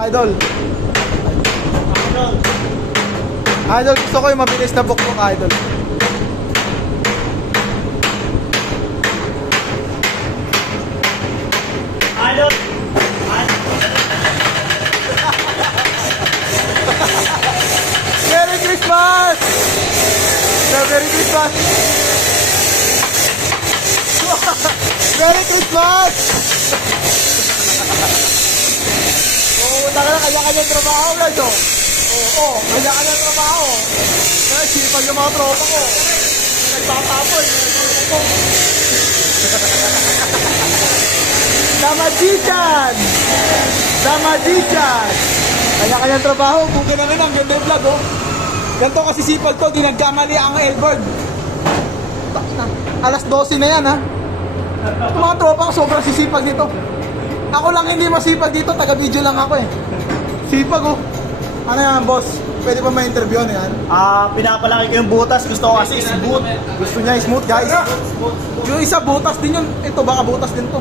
Idol. Idol, gusto ko yung mabilis na bukbok, idol. Idol! Merry Christmas! Merry Christmas! Merry Christmas! Oo, oh, taka na kanya-kanya trabaho guys, oh. Oo, kanya-kanya trabaho. Kaya sipag yung mga tropa ko. The Magician! The Magician! Kanya-kanya trabaho, bukin na rin ang ganda yung vlog, oh. Ganito kasi sipag to, di nagkamali ang Elbird. na. Alas 12 na yan, ha? Yung mga tropa ko, sobrang sisipag nito. Ako lang hindi masipag dito, taga-video lang ako eh. Sipag, oh. Ano yan, boss? Pwede pa ma-interview ano yan? Ah, pinapalaki ko yung butas. Gusto ko kasi smooth. Gusto niya smooth, guys. Yung isa butas din yun. Ito, baka butas din to.